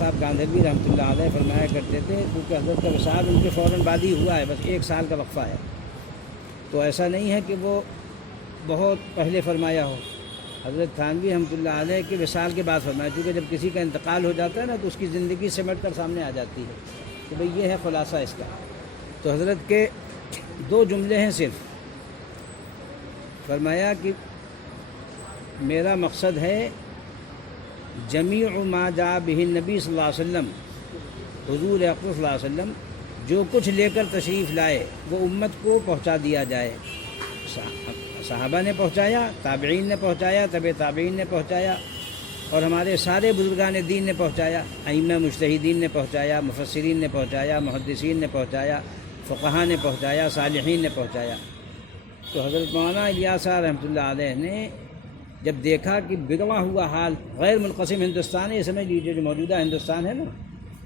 صاحب گاندھربی رحمۃ اللہ علیہ فرمایا کرتے تھے کیونکہ حضرت کا وصال ان کے فوراً بعد ہی ہوا ہے، بس 1 سال کا وقفہ ہے، تو ایسا نہیں ہے کہ وہ بہت پہلے فرمایا ہو۔ حضرت تھانوی رحمۃ اللہ علیہ کے وصال کے بعد فرمایا، کیونکہ جب کسی کا انتقال ہو جاتا ہے نا تو اس کی زندگی سمٹ کر سامنے آ جاتی ہے کہ بھئی یہ ہے خلاصہ اس کا۔ تو حضرت کے 2 جملے ہیں صرف، فرمایا کہ میرا مقصد ہے جمیع ما جاء بہ النبی صلی اللہ علیہ وسلم، حضور اکرم صلی اللہ علیہ وسلم جو کچھ لے کر تشریف لائے وہ امت کو پہنچا دیا جائے۔ صحابہ نے پہنچایا، تابعین نے پہنچایا، تبع تابعین نے پہنچایا، اور ہمارے سارے بزرگان دین نے پہنچایا، ائمہ مجتہدین نے پہنچایا، مفسرین نے پہنچایا، محدثین نے پہنچایا، فقہا نے پہنچایا، صالحین نے پہنچایا۔ تو حضرت مولانا الیاس صاحب رحمۃ اللہ علیہ نے جب دیکھا کہ بگڑا ہوا حال غیر منقسم ہندوستان ہے، یہ سمجھ لیجیے جو موجودہ ہندوستان ہے نا،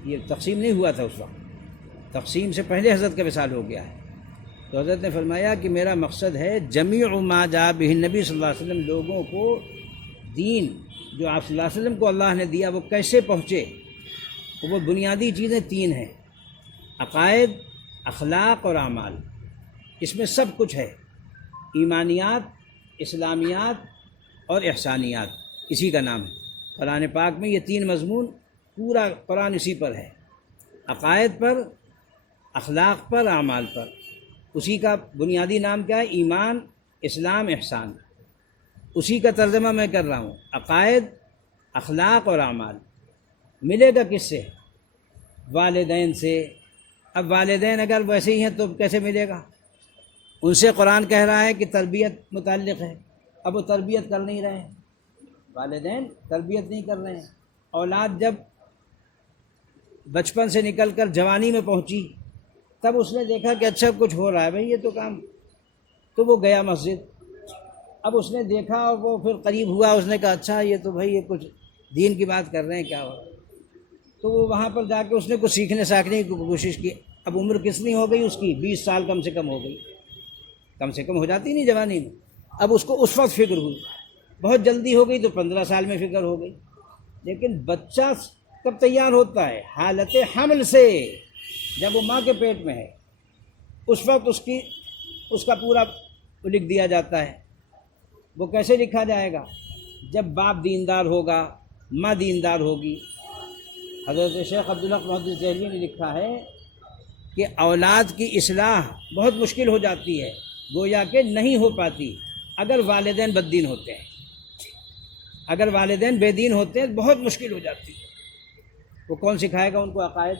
یہ تقسیم نہیں ہوا تھا اس وقت، تقسیم سے پہلے حضرت کا وصال ہو گیا ہے، تو حضرت نے فرمایا کہ میرا مقصد ہے جمیع ما جاء بہ النبی صلی اللہ علیہ وسلم، لوگوں کو دین جو آپ صلی اللہ علیہ وسلم کو اللہ نے دیا وہ کیسے پہنچے۔ وہ بنیادی چیزیں 3 ہیں، عقائد، اخلاق اور اعمال، اس میں سب کچھ ہے، ایمانیات، اسلامیات اور احسانیات، اسی کا نام ہے۔ قرآن پاک میں یہ 3 مضمون، پورا قرآن اسی پر ہے، عقائد پر، اخلاق پر، اعمال پر۔ اسی کا بنیادی نام کیا ہے؟ ایمان، اسلام، احسان۔ اسی کا ترجمہ میں کر رہا ہوں، عقائد، اخلاق اور اعمال۔ ملے گا کس سے؟ والدین سے۔ اب والدین اگر ویسے ہی ہیں تو کیسے ملے گا؟ ان سے قرآن کہہ رہا ہے کہ تربیت متعلق ہے، اب وہ تربیت کر نہیں رہے ہیں، والدین تربیت نہیں کر رہے ہیں۔ اولاد جب بچپن سے نکل کر جوانی میں پہنچی تب اس نے دیکھا کہ اچھا کچھ ہو رہا ہے بھئی یہ تو کام، تو وہ گیا مسجد۔ اب اس نے دیکھا اور وہ پھر قریب ہوا، اس نے کہا اچھا یہ تو بھئی یہ کچھ دین کی بات کر رہے ہیں، کیا ہو رہا ہے؟ تو وہ وہاں پر جا کے اس نے کچھ سیکھنے ساکھنے کی کوشش کی۔ اب عمر کتنی ہو گئی اس کی؟ 20 سال کم سے کم ہو گئی، کم سے کم ہو جاتی نہیں جوانی میں۔ اب اس کو اس وقت فکر ہوئی، بہت جلدی ہو گئی تو 15 سال میں فکر ہو گئی۔ لیکن بچہ کب تیار ہوتا ہے؟ حالت حمل سے، جب وہ ماں کے پیٹ میں ہے، اس وقت اس کا پورا لکھ دیا جاتا ہے۔ وہ کیسے لکھا جائے گا؟ جب باپ دیندار ہوگا، ماں دیندار ہوگی۔ حضرت شیخ عبدالحق محدث دہلوی نے لکھا ہے کہ اولاد کی اصلاح بہت مشکل ہو جاتی ہے، گویا کہ نہیں ہو پاتی اگر والدین بد دین ہوتے ہیں۔ اگر والدین بے دین ہوتے ہیں بہت مشکل ہو جاتی ہے۔ وہ کون سکھائے گا ان کو عقائد؟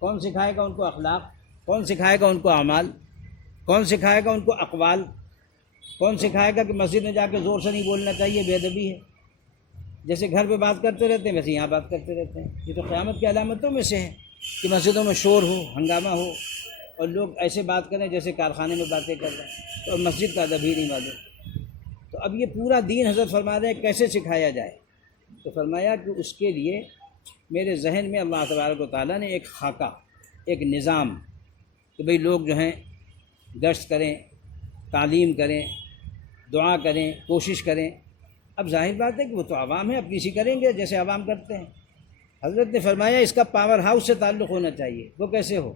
کون سکھائے گا ان کو اخلاق؟ کون سکھائے گا ان کو اعمال؟ کون سکھائے گا ان کو اقوال؟ کون سکھائے گا کہ مسجد میں جا کے زور سے نہیں بولنا چاہیے، بے ادبی ہے؟ جیسے گھر پہ بات کرتے رہتے ہیں ویسے یہاں بات کرتے رہتے ہیں۔ یہ تو قیامت کی علامتوں میں سے ہے کہ مسجدوں میں شور ہو، ہنگامہ ہو، اور لوگ ایسے بات کریں جیسے کارخانے میں باتیں کر رہے ہیں، تو مسجد کا ادب ہی نہیں معلوم۔ تو اب یہ پورا دین حضرت فرما رہے ہیں کیسے سکھایا جائے؟ تو فرمایا کہ اس کے لیے میرے ذہن میں اللہ تبارک و تعالیٰ نے ایک خاکہ، ایک نظام، کہ بھئی لوگ جو ہیں گشت کریں، تعلیم کریں، دعا کریں، کوشش کریں۔ اب ظاہر بات ہے کہ وہ تو عوام ہے، اپنی سی کریں گے جیسے عوام کرتے ہیں۔ حضرت نے فرمایا اس کا پاور ہاؤس سے تعلق ہونا چاہیے۔ وہ کیسے ہو؟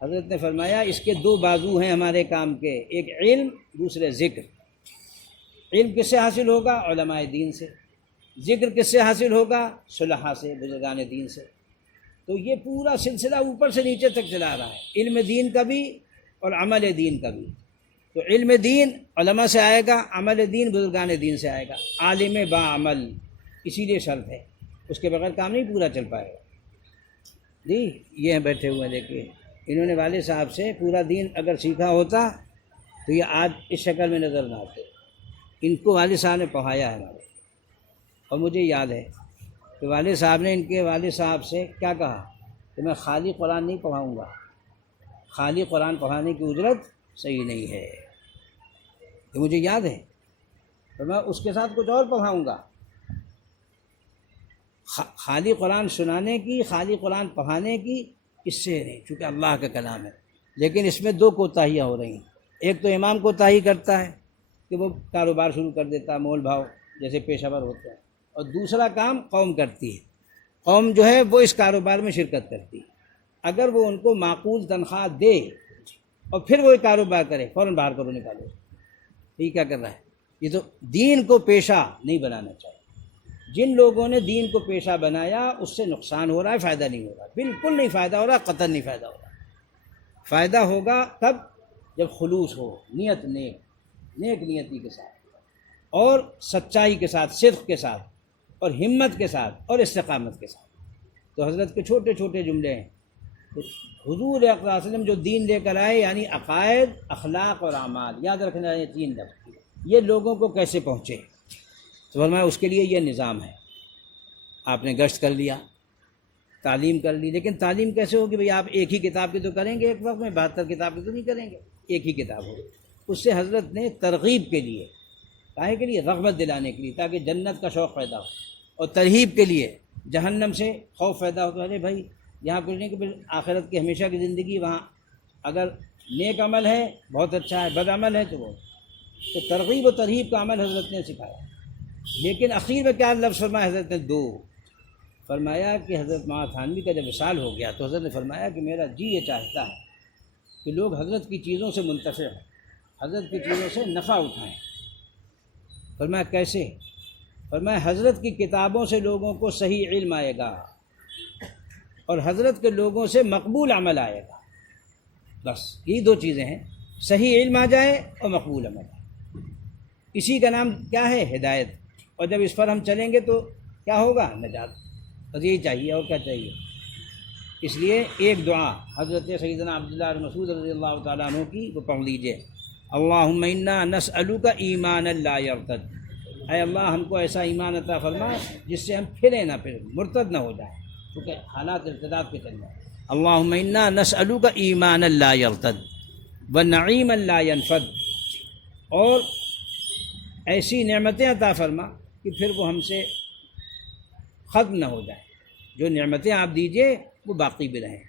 حضرت نے فرمایا اس کے 2 بازو ہیں ہمارے کام کے، ایک علم، دوسرے ذکر۔ علم کس سے حاصل ہوگا؟ علماء دین سے۔ ذکر کس سے حاصل ہوگا؟ صلحاء سے، بزرگان دین سے۔ تو یہ پورا سلسلہ اوپر سے نیچے تک چلا رہا ہے، علم دین کا بھی اور عمل دین کا بھی۔ تو علم دین علماء سے آئے گا، عمل دین بزرگان دین سے آئے گا، عالم با عمل، اسی لیے شرط ہے، اس کے بغیر کام نہیں پورا چل پائے گا۔ جی یہ ہیں بیٹھے ہوئے ہیں، دیکھیے انہوں نے والد صاحب سے پورا دین اگر سیکھا ہوتا تو یہ آج اس شکل میں نظر نہ آتے۔ ان کو والد صاحب نے پڑھایا ہے ہمارے، اور مجھے یاد ہے کہ والد صاحب نے ان کے والد صاحب سے کیا کہا کہ میں خالی قرآن نہیں پڑھاؤں گا، خالی قرآن پڑھانے کی اجرت صحیح نہیں ہے، یہ مجھے یاد ہے، تو میں اس کے ساتھ کچھ اور پڑھاؤں گا۔ خالی قرآن سنانے کی، خالی قرآن پڑھانے کی اس سے نہیں، چونکہ اللہ کا کلام ہے۔ لیکن اس میں 2 کوتاہیاں ہو رہی ہیں۔ ایک تو امام کوتاہی کرتا ہے کہ وہ کاروبار شروع کر دیتا ہے، مول بھاؤ جیسے پیشہ ور ہوتا ہے، اور دوسرا کام قوم کرتی ہے۔ قوم جو ہے وہ اس کاروبار میں شرکت کرتی ہے، اگر وہ ان کو معقول تنخواہ دے اور پھر وہ کاروبار کرے، فوراً باہر کرو، نکالو، یہ کیا کر رہا ہے؟ یہ تو دین کو پیشہ نہیں بنانا چاہیے۔ جن لوگوں نے دین کو پیشہ بنایا اس سے نقصان ہو رہا ہے، فائدہ نہیں ہو رہا، بالکل نہیں فائدہ ہو رہا، قطعاً نہیں فائدہ ہو رہا۔ فائدہ ہوگا تب جب خلوص ہو، نیت نیک نیتی کے ساتھ اور سچائی کے ساتھ، صدق کے ساتھ اور ہمت کے ساتھ اور استقامت کے ساتھ۔ تو حضرت کے چھوٹے چھوٹے جملے ہیں، حضور اقدس صلی اللہ علیہ وسلم جو دین لے کر آئے، یعنی عقائد، اخلاق اور اعمال، یاد رکھنا یہ تین لفظ، یہ لوگوں کو کیسے پہنچے؟ تو فرمایا اس کے لیے یہ نظام ہے۔ آپ نے گشت کر لیا، تعلیم کر لی، لیکن تعلیم کیسے ہوگی بھئی؟ آپ ایک ہی کتاب کی تو کریں گے ایک وقت میں، 72 کتاب کی تو نہیں کریں گے، ایک ہی کتاب ہوگی۔ اس سے حضرت نے ترغیب کے لیے، کاہے کے لیے؟ رغبت دلانے کے لیے، تاکہ جنت کا شوق پیدا ہو، اور ترہیب کے لیے جہنم سے خوف پیدا ہو۔ تو ارے بھائی یہاں کچھ نہیں کہ پھر آخرت کی ہمیشہ کی زندگی، وہاں اگر نیک عمل ہے بہت اچھا ہے، بد عمل ہے تو وہ، تو ترغیب و ترہیب کا عمل حضرت نے سکھایا۔ لیکن اخیر میں کیا لفظ فرمایا حضرت نے؟ دو فرمایا کہ حضرت مولانا تھانوی کا جب وصال ہو گیا تو حضرت نے فرمایا کہ میرا جی یہ چاہتا ہے کہ لوگ حضرت کی چیزوں سے منتفع ہوں، حضرت کی چیزوں سے نفع اٹھائیں۔ فرمایا کیسے؟ فرمایا حضرت کی کتابوں سے لوگوں کو صحیح علم آئے گا اور حضرت کے لوگوں سے مقبول عمل آئے گا، بس یہی دو چیزیں ہیں، صحیح علم آ جائے اور مقبول عمل آئے۔ اسی کا نام کیا ہے؟ ہدایت۔ اور جب اس پر ہم چلیں گے تو کیا ہوگا؟ نجات۔ بس یہی چاہیے، اور کیا چاہیے؟ اس لیے ایک دعا حضرت سیدنا عبداللہ بن مسعود رضی اللہ تعالیٰ عنہ کی وہ پڑھ لیجئے، اللہم انا نسألک ایمانا لا یرتد، اے اللہ ہم کو ایسا ایمان عطا فرما جس سے ہم پھریں نہ، پھر مرتد نہ ہو جائیں، کیونکہ حالات ارتداد کے چل رہے ہیں۔ اللہم انا نسألک ایمانا لا یرتد ونعیما لا ینفد، اور ایسی نعمتیں عطا فرما کہ پھر وہ ہم سے ختم نہ ہو جائے، جو نعمتیں آپ دیجئے وہ باقی بھی رہیں۔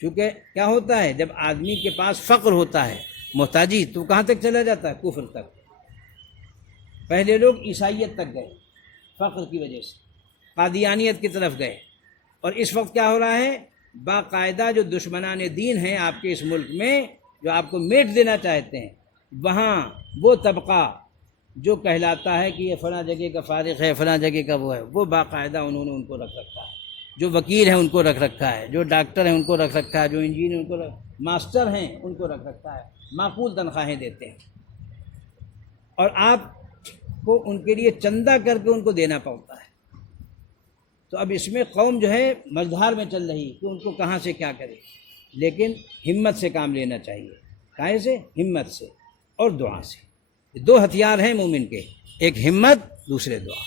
کیونکہ کیا ہوتا ہے جب آدمی کے پاس فقر ہوتا ہے، محتاجی، تو کہاں تک چلا جاتا ہے؟ کفر تک۔ پہلے لوگ عیسائیت تک گئے فقر کی وجہ سے، قادیانیت کی طرف گئے، اور اس وقت کیا ہو رہا ہے؟ باقاعدہ جو دشمنان دین ہیں آپ کے اس ملک میں، جو آپ کو میٹ دینا چاہتے ہیں، وہاں وہ طبقہ جو کہلاتا ہے کہ یہ فلاں جگہ کا فارغ ہے، فلاں جگہ کا وہ ہے، وہ باقاعدہ انہوں نے ان کو رکھ رکھا ہے، جو وکیل ہیں ان کو رکھ رکھا ہے، جو ڈاکٹر ہیں ان کو رکھ رکھا ہے، جو انجینئر ان کو ماسٹر ہیں ان کو رکھ رکھا ہے، معقول تنخواہیں دیتے ہیں، اور آپ کو ان کے لیے چندہ کر کے ان کو دینا پڑتا ہے۔ تو اب اس میں قوم جو ہے مجدھار میں چل رہی کہ ان کو کہاں سے کیا کرے، لیکن ہمت سے کام لینا چاہیے۔ کائے سے؟ ہمت سے اور دعا سے۔ دو ہتھیار ہیں مومن کے، ایک ہمت، دوسرے دعا۔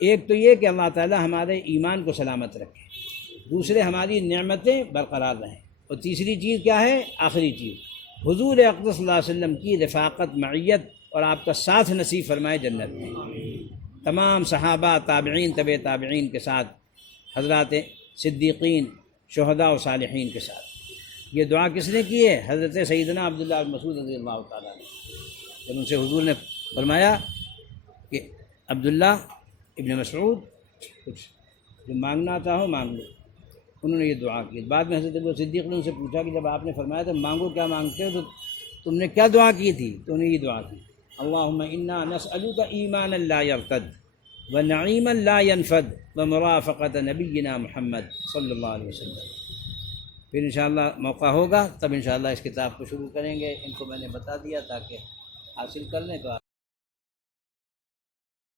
ایک تو یہ کہ اللہ تعالی ہمارے ایمان کو سلامت رکھے، دوسرے ہماری نعمتیں برقرار رہیں، اور تیسری چیز کیا ہے؟ آخری چیز، حضور اقدس صلی اللہ علیہ وسلم کی رفاقت، معیت اور آپ کا ساتھ نصیب فرمائے جنت میں، تمام صحابہ، تابعین، طبع تابعین کے ساتھ، حضرات صدیقین، شہداء و صالحین کے ساتھ۔ یہ دعا کس نے کی ہے؟ حضرت سیدنا عبداللہ بن مسعود رضی اللہ تعالیٰ عنہ۔ جب ان سے حضور نے فرمایا کہ عبداللہ ابن مسعود کچھ جو مانگنا چاہو مانگ لو، انہوں نے یہ دعا کی۔ بعد میں حضرت ابو صدیق نے ان سے پوچھا کہ جب آپ نے فرمایا تو مانگو کیا مانگتے ہو، تو تم نے کیا دعا کی تھی؟ تو انہوں نے یہ دعا کی، اللہم انا نسألک ایمانا لا یرتد ونعیما لا ینفد ومرافقۃ نبینا محمد صلی اللہ علیہ وسلم۔ پھر انشاءاللہ موقع ہوگا تب انشاءاللہ اس کتاب کو شروع کریں گے۔ ان کو میں نے بتا دیا تاکہ حاصل کر لیں تو